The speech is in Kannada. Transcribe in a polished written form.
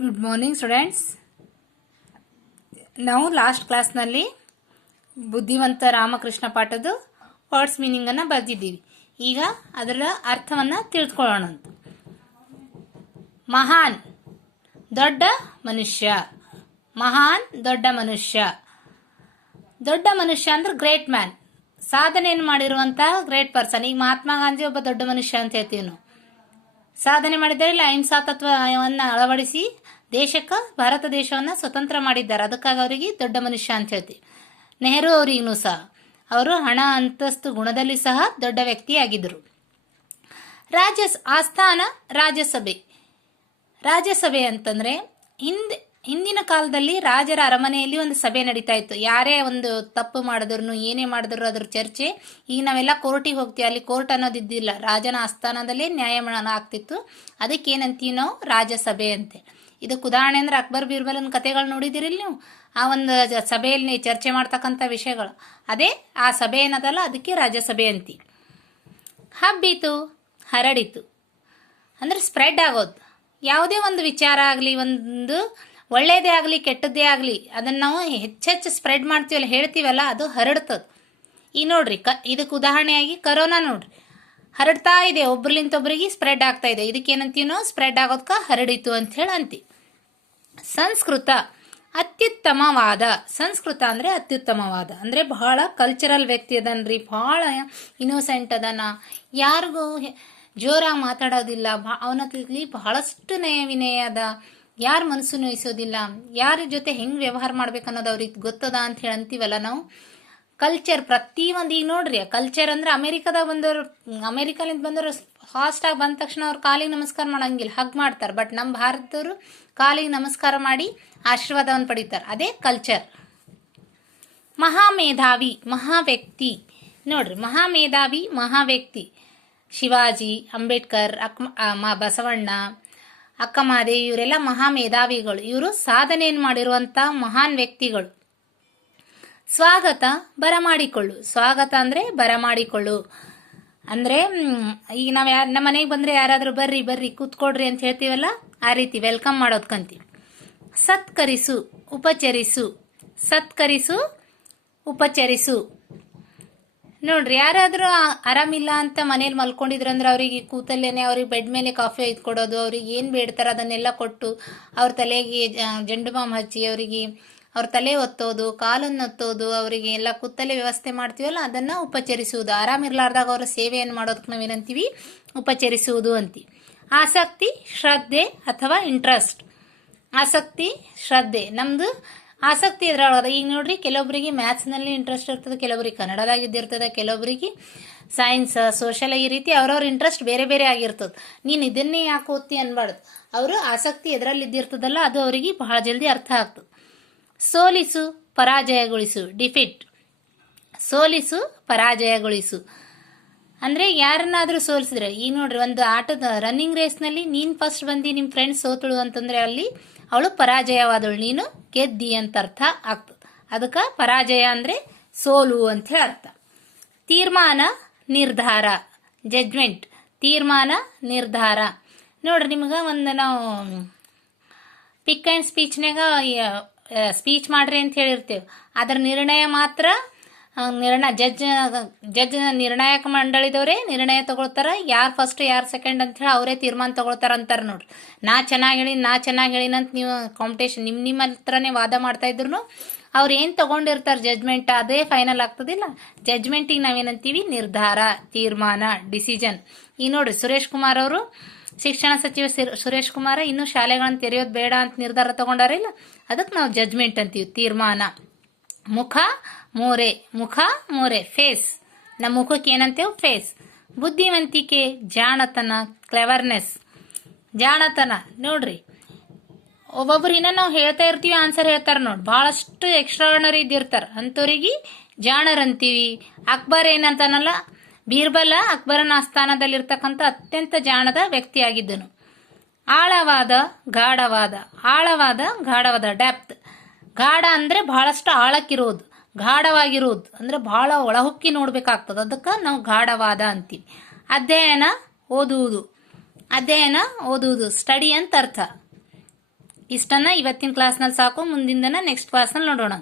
Good morning students. ನಾವು ಲಾಸ್ಟ್ ಕ್ಲಾಸ್ನಲ್ಲಿ ಬುದ್ಧಿವಂತ ರಾಮಕೃಷ್ಣ ಪಾಠದ ವರ್ಡ್ಸ್ ಮೀನಿಂಗನ್ನು ಬರೆದಿದ್ದೀವಿ. ಈಗ ಅದರ ಅರ್ಥವನ್ನು ತಿಳಿದುಕೊಳ್ಳೋಣ. ಮಹಾನ್ ದೊಡ್ಡ ಮನುಷ್ಯ. ಮಹಾನ್ ದೊಡ್ಡ ಮನುಷ್ಯ. ದೊಡ್ಡ ಮನುಷ್ಯ ಅಂದ್ರೆ ಗ್ರೇಟ್ ಮ್ಯಾನ್, ಸಾಧನೆಯನ್ನು ಮಾಡಿರುವಂತಹ ಗ್ರೇಟ್ ಪರ್ಸನ್. ಈಗ ಮಹಾತ್ಮ ಗಾಂಧಿ ಒಬ್ಬ ದೊಡ್ಡ ಮನುಷ್ಯ ಅಂತ ಹೇಳ್ತೀವಿ ನಾವು. ಸಾಧನೆ ಮಾಡಿದರೆ ಅಹಿಂಸಾ ತತ್ವವನ್ನು ಅಳವಡಿಸಿ ಭಾರತ ದೇಶವನ್ನು ಸ್ವತಂತ್ರ ಮಾಡಿದ್ದಾರೆ. ಅದಕ್ಕಾಗಿ ಅವರಿಗೆ ದೊಡ್ಡ ಮನುಷ್ಯ ಅಂತ ಹೇಳ್ತೀವಿ. ನೆಹರು ಅವರಿಗೂ ಸಹ ಅವರು ಹಣ ಅಂತಸ್ತು ಗುಣದಲ್ಲಿ ಸಹ ದೊಡ್ಡ ವ್ಯಕ್ತಿಯಾಗಿದ್ದರು. ಆಸ್ಥಾನ ರಾಜ್ಯಸಭೆ. ರಾಜ್ಯಸಭೆ ಅಂತಂದ್ರೆ ಹಿಂದಿನ ಕಾಲದಲ್ಲಿ ರಾಜರ ಅರಮನೆಯಲ್ಲಿ ಒಂದು ಸಭೆ ನಡೀತಾ ಇತ್ತು. ಯಾರೇ ಒಂದು ತಪ್ಪು ಮಾಡಿದ್ರು ಏನೇ ಮಾಡಿದ್ರು ಅದ್ರ ಚರ್ಚೆ. ಈಗ ನಾವೆಲ್ಲ ಕೋರ್ಟಿಗೆ ಹೋಗ್ತೀವಿ, ಅಲ್ಲಿ ಕೋರ್ಟ್ ಅನ್ನೋದಿದ್ದಿಲ್ಲ, ರಾಜನ ಆಸ್ಥಾನದಲ್ಲೇ ನ್ಯಾಯಮರಣ ಆಗ್ತಿತ್ತು. ಅದಕ್ಕೆ ಏನಂತೀವಿ ನಾವು, ರಾಜ್ಯಸಭೆ ಅಂತೆ. ಇದಕ್ಕೆ ಉದಾಹರಣೆ ಅಂದ್ರೆ ಅಕ್ಬರ್ ಬೀರ್ಬಲನ ಕಥೆಗಳು ನೋಡಿದಿರಿಲ್ಲ ನೀವು. ಆ ಒಂದು ಸಭೆಯಲ್ಲಿ ಚರ್ಚೆ ಮಾಡ್ತಕ್ಕಂಥ ವಿಷಯಗಳು, ಅದೇ ಆ ಸಭೆ ಏನದಲ್ಲ, ಅದಕ್ಕೆ ರಾಜ್ಯಸಭೆ ಅಂತೀವಿ. ಹಬ್ಬಿತು, ಹರಡಿತು ಅಂದ್ರೆ ಸ್ಪ್ರೆಡ್ ಆಗೋದು. ಯಾವುದೇ ಒಂದು ವಿಚಾರ ಆಗಲಿ, ಒಂದು ಒಳ್ಳೇದೇ ಆಗಲಿ ಕೆಟ್ಟದ್ದೇ ಆಗಲಿ, ಅದನ್ನು ನಾವು ಹೆಚ್ಚೆಚ್ಚು ಸ್ಪ್ರೆಡ್ ಮಾಡ್ತೀವಲ್ಲ, ಹೇಳ್ತೀವಲ್ಲ, ಅದು ಹರಡ್ತದೆ. ಈಗ ನೋಡ್ರಿ, ಇದಕ್ಕೆ ಉದಾಹರಣೆಯಾಗಿ ಕರೋನಾ ನೋಡ್ರಿ, ಹರಡ್ತಾ ಇದೆ, ಒಬ್ರಲಿಂತ ಒಬ್ರಿಗೆ ಸ್ಪ್ರೆಡ್ ಆಗ್ತಾ ಇದೆ. ಇದಕ್ಕೇನಂತೀವಿ ನಾವು, ಸ್ಪ್ರೆಡ್ ಆಗೋದಕ್ಕೆ ಹರಡಿತು ಅಂತ ಹೇಳಿ ಅಂತೀವಿ. ಸಂಸ್ಕೃತ ಅತ್ಯುತ್ತಮವಾದ. ಸಂಸ್ಕೃತ ಅಂದ್ರೆ ಅತ್ಯುತ್ತಮವಾದ ಅಂದ್ರೆ ಬಹಳ ಕಲ್ಚರಲ್ ವ್ಯಕ್ತಿ ಅದನ್ರಿ, ಬಹಳ ಇನ್ನೋಸೆಂಟ್ ಅದನ, ಯಾರಿಗೂ ಜೋರಾಗಿ ಮಾತಾಡೋದಿಲ್ಲ, ಅವನಲ್ಲಿ ಬಹಳಷ್ಟು ನಯ ವಿನಯ ಅದ, ಯಾರ ಮನಸ್ಸು ನೋಯಿಸೋದಿಲ್ಲ, ಯಾರ ಜೊತೆ ಹೆಂಗೆ ವ್ಯವಹಾರ ಮಾಡ್ಬೇಕನ್ನೋದು ಅವ್ರಿಗೆ ಗೊತ್ತದ ಅಂತ ಹೇಳಿ ಅಂತೀವಲ್ಲ ನಾವು. ಕಲ್ಚರ್ ಪ್ರತಿಯೊಂದು, ಈಗ ನೋಡ್ರಿ, ಕಲ್ಚರ್ ಅಂದ್ರೆ ಅಮೆರಿಕದಾಗ ಬಂದವರು, ಅಮೆರಿಕಲಿಂದ ಬಂದವರು ಫಾಸ್ಟಾಗಿ ಬಂದ ತಕ್ಷಣ ಅವ್ರು ಕಾಲಿಗೆ ನಮಸ್ಕಾರ ಮಾಡಂಗಿಲ್ಲ, ಹಗ್ ಮಾಡ್ತಾರೆ. ಬಟ್ ನಮ್ಮ ಭಾರತದವರು ಕಾಲಿಗೆ ನಮಸ್ಕಾರ ಮಾಡಿ ಆಶೀರ್ವಾದವನ್ನು ಪಡಿತಾರೆ. ಅದೇ ಕಲ್ಚರ್. ಮಹಾಮೇಧಾವಿ, ಮಹಾವ್ಯಕ್ತಿ. ನೋಡ್ರಿ, ಮಹಾಮೇಧಾವಿ, ಮಹಾವ್ಯಕ್ತಿ. ಶಿವಾಜಿ, ಅಂಬೇಡ್ಕರ್, ಬಸವಣ್ಣ, ಅಕ್ಕ ಮಹಾದೇವಿ ಇವರೆಲ್ಲ ಮಹಾಮೇಧಾವಿಗಳು. ಇವರು ಸಾಧನೆಯನ್ನು ಮಾಡಿರುವಂಥ ಮಹಾನ್ ವ್ಯಕ್ತಿಗಳು. ಸ್ವಾಗತ, ಬರಮಾಡಿಕೊಳ್ಳು. ಸ್ವಾಗತ ಅಂದ್ರೆ ಬರಮಾಡಿಕೊಳ್ಳು ಅಂದ್ರೆ, ಈಗ ನಾವು ನಮ್ಮ ಮನೆಗೆ ಬಂದ್ರೆ ಯಾರಾದ್ರೂ ಬರ್ರಿ ಬರ್ರಿ ಕೂತ್ಕೊಡ್ರಿ ಅಂತ ಹೇಳ್ತೀವಲ್ಲ, ಆ ರೀತಿ ವೆಲ್ಕಮ್ ಮಾಡೋದ್ಕಂತೀವಿ. ಸತ್ಕರಿಸು, ಉಪಚರಿಸು. ಸತ್ಕರಿಸು, ಉಪಚರಿಸು. ನೋಡ್ರಿ, ಯಾರಾದ್ರೂ ಆರಾಮಿಲ್ಲ ಅಂತ ಮನೇಲಿ ಮಲ್ಕೊಂಡಿದ್ರಂದ್ರೆ ಅವರಿಗೆ ಕೂತಲ್ಲೇನೆ ಅವ್ರಿಗೆ ಬೆಡ್ ಮೇಲೆ ಕಾಫಿ ಒಯ್ದು ಕೊಡೋದು, ಅವ್ರಿಗೆ ಏನು ಬೇಡ್ತಾರ ಅದನ್ನೆಲ್ಲ ಕೊಟ್ಟು, ಅವ್ರ ತಲೆಗೆ ಜಂಡು ಬಾಂಬ್ ಹಚ್ಚಿ ಅವರಿಗೆ ಅವ್ರ ತಲೆ ಒತ್ತೋದು, ಕಾಲನ್ನು ಒತ್ತೋದು, ಅವರಿಗೆ ಎಲ್ಲ ಕೂತಲ್ಲೇ ವ್ಯವಸ್ಥೆ ಮಾಡ್ತೀವಲ್ಲ, ಅದನ್ನ ಉಪಚರಿಸುವುದು. ಆರಾಮಿರ್ಲಾರ್ದಾಗ ಅವರ ಸೇವೆಯನ್ನು ಮಾಡೋದಕ್ಕೆ ನಾವೇನಂತೀವಿ, ಉಪಚರಿಸುವುದು ಅಂತೀವಿ. ಆಸಕ್ತಿ, ಶ್ರದ್ಧೆ ಅಥವಾ ಇಂಟ್ರೆಸ್ಟ್. ಆಸಕ್ತಿ, ಶ್ರದ್ಧೆ. ನಮ್ದು ಆಸಕ್ತಿ ಎದ್ರೊಳಗದ. ಈಗ ನೋಡ್ರಿ, ಕೆಲವೊಬ್ಬರಿಗೆ ಮ್ಯಾಥ್ಸ್ನಲ್ಲಿ ಇಂಟ್ರೆಸ್ಟ್ ಇರ್ತದೆ, ಕೆಲವೊಬ್ಬರಿಗೆ ಕನ್ನಡದಾಗಿದ್ದಿರ್ತದೆ, ಕೆಲವೊಬ್ಬರಿಗೆ ಸೈನ್ಸ್, ಸೋಷಲ್, ಈ ರೀತಿ ಅವ್ರವ್ರ ಇಂಟ್ರೆಸ್ಟ್ ಬೇರೆ ಬೇರೆ ಆಗಿರ್ತದೆ. ನೀನು ಇದನ್ನೇ ಯಾಕೆ ಓದ್ತಿ ಅನ್ಬಾರ್ದು. ಅವರು ಆಸಕ್ತಿ ಎದರಲ್ಲಿ ಇದ್ದಿರ್ತದಲ್ಲ, ಅದು ಅವರಿಗೆ ಬಹಳ ಜಲ್ದಿ ಅರ್ಥ ಆಗ್ತದೆ. ಸೋಲಿಸು, ಪರಾಜಯಗೊಳಿಸು. ಡಿಫಿಟ್. ಸೋಲಿಸು, ಪರಾಜಯಗೊಳಿಸು ಅಂದ್ರೆ ಯಾರನ್ನಾದ್ರೂ ಸೋಲಿಸಿದ್ರೆ, ಈಗ ನೋಡ್ರಿ, ಒಂದು ಆಟದ ರನ್ನಿಂಗ್ ರೇಸ್ನಲ್ಲಿ ನೀನು ಫಸ್ಟ್ ಬಂದು ನಿಮ್ಮ ಫ್ರೆಂಡ್ಸ್ ಸೋತಳು ಅಂತಂದ್ರೆ ಅಲ್ಲಿ ಅವಳು ಪರಾಜಯವಾದಳು, ನೀನು ಗೆದ್ದಿ ಅಂತ ಅರ್ಥ ಆಗ್ತದೆ. ಅದಕ್ಕೆ ಪರಾಜಯ ಅಂದ್ರೆ ಸೋಲು ಅಂತ ಹೇಳಿ ಅರ್ಥ. ತೀರ್ಮಾನ, ನಿರ್ಧಾರ. ಜಡ್ಜ್ಮೆಂಟ್. ತೀರ್ಮಾನ, ನಿರ್ಧಾರ. ನೋಡ್ರಿ, ನಿಮ್ಗೆ ಒಂದು ನಾವು ಪಿಕ್ ಆ್ಯಂಡ್ ಸ್ಪೀಚ್ನಾಗ ಸ್ಪೀಚ್ ಮಾಡ್ರಿ ಅಂತ ಹೇಳಿರ್ತೇವೆ. ಅದರ ನಿರ್ಣಯ ಮಾತ್ರ ಜಡ್ಜ್ ನಿರ್ಣಾಯಕ ಮಂಡಳಿದವರೇ ನಿರ್ಣಯ ತಗೊಳ್ತಾರ. ಯಾರು ಫಸ್ಟ್ ಯಾರು ಸೆಕೆಂಡ್ ಅಂತ ಹೇಳಿ ಅವರೇ ತೀರ್ಮಾನ ತಗೊಳ್ತಾರ ಅಂತಾರೆ. ನೋಡ್ರಿ, ನಾ ಚೆನ್ನಾಗಿ ಹೇಳಿನಂತ ನೀವು ಕಾಂಪಿಟೇಷನ್ ನಿಮ್ಮ ಹತ್ರನೇ ವಾದ ಮಾಡ್ತಾ ಇದ್ರು ಅವ್ರು ಏನು ತಗೊಂಡಿರ್ತಾರೆ ಜಡ್ಜ್ಮೆಂಟ್, ಅದೇ ಫೈನಲ್ ಆಗ್ತದಿಲ್ಲ. ಜಡ್ಜ್ಮೆಂಟಿಗೆ ನಾವೇನಂತೀವಿ, ನಿರ್ಧಾರ, ತೀರ್ಮಾನ, ಡಿಸಿಷನ್. ಈಗ ನೋಡ್ರಿ, ಸುರೇಶ್ ಕುಮಾರ್ ಅವರು, ಶಿಕ್ಷಣ ಸಚಿವ ಸುರೇಶ್ ಕುಮಾರ್ ಇನ್ನೂ ಶಾಲೆಗಳನ್ನು ತೆರೆಯೋದು ಬೇಡ ಅಂತ ನಿರ್ಧಾರ ತಗೊಂಡಾರಿಲ್ಲ, ಅದಕ್ಕೆ ನಾವು ಜಡ್ಜ್ಮೆಂಟ್ ಅಂತೀವಿ, ತೀರ್ಮಾನ. ಮುಖ, ಮೋರೆ. ಮುಖ, ಮೋರೆ, ಫೇಸ್. ನಮ್ಮ ಮುಖಕ್ಕೆ ಏನಂತೇವೆ, ಫೇಸ್. ಬುದ್ಧಿವಂತಿಕೆ, ಜಾಣತನ, ಕ್ಲೆವರ್ನೆಸ್. ಜಾಣತನ. ನೋಡ್ರಿ, ಒಬ್ಬೊಬ್ರು ಇನ್ನ ನಾವು ಹೇಳ್ತಾ ಇರ್ತೀವಿ, ಆನ್ಸರ್ ಹೇಳ್ತಾರೆ ನೋಡಿ, ಬಹಳಷ್ಟು ಎಕ್ಸ್ಟ್ರಾರ್ಡಿನರಿ ಇದ್ದಿರ್ತಾರೆ, ಅಂಥವ್ರಿಗೆ ಜಾಣರಂತೀವಿ. ಅಕ್ಬರ್ ಏನಂತಾನಲ್ಲ, ಬೀರ್ಬಲ ಅಕ್ಬರನ ಆಸ್ಥಾನದಲ್ಲಿರ್ತಕ್ಕಂಥ ಅತ್ಯಂತ ಜಾಣದ ವ್ಯಕ್ತಿಯಾಗಿದ್ದನು. ಆಳವಾದ, ಗಾಢವಾದ. ಆಳವಾದ, ಗಾಢವಾದ. ಡೆಪ್ತ್. ಗಾಢ ಅಂದ್ರೆ ಬಹಳಷ್ಟು ಆಳಕ್ಕಿರೋದು, ಗಾಢವಾಗಿರೋದು ಅಂದ್ರೆ ಬಹಳ ಒಳಹೊಕ್ಕಿ ನೋಡ್ಬೇಕಾಗ್ತದೆ, ಅದಕ್ಕೆ ನಾವು ಗಾಢವಾದ ಅಂತೀವಿ. ಅಧ್ಯಯನ, ಓದುವುದು. ಅಧ್ಯಯನ, ಓದುವುದು, ಸ್ಟಡಿ ಅಂತ ಅರ್ಥ. ಇಷ್ಟನ್ನ ಇವತ್ತಿನ ಕ್ಲಾಸ್ನಲ್ಲಿ ಸಾಕು. ಮುಂದಿನ ನೆಕ್ಸ್ಟ್ ಕ್ಲಾಸ್ನಲ್ಲಿ ನೋಡೋಣ.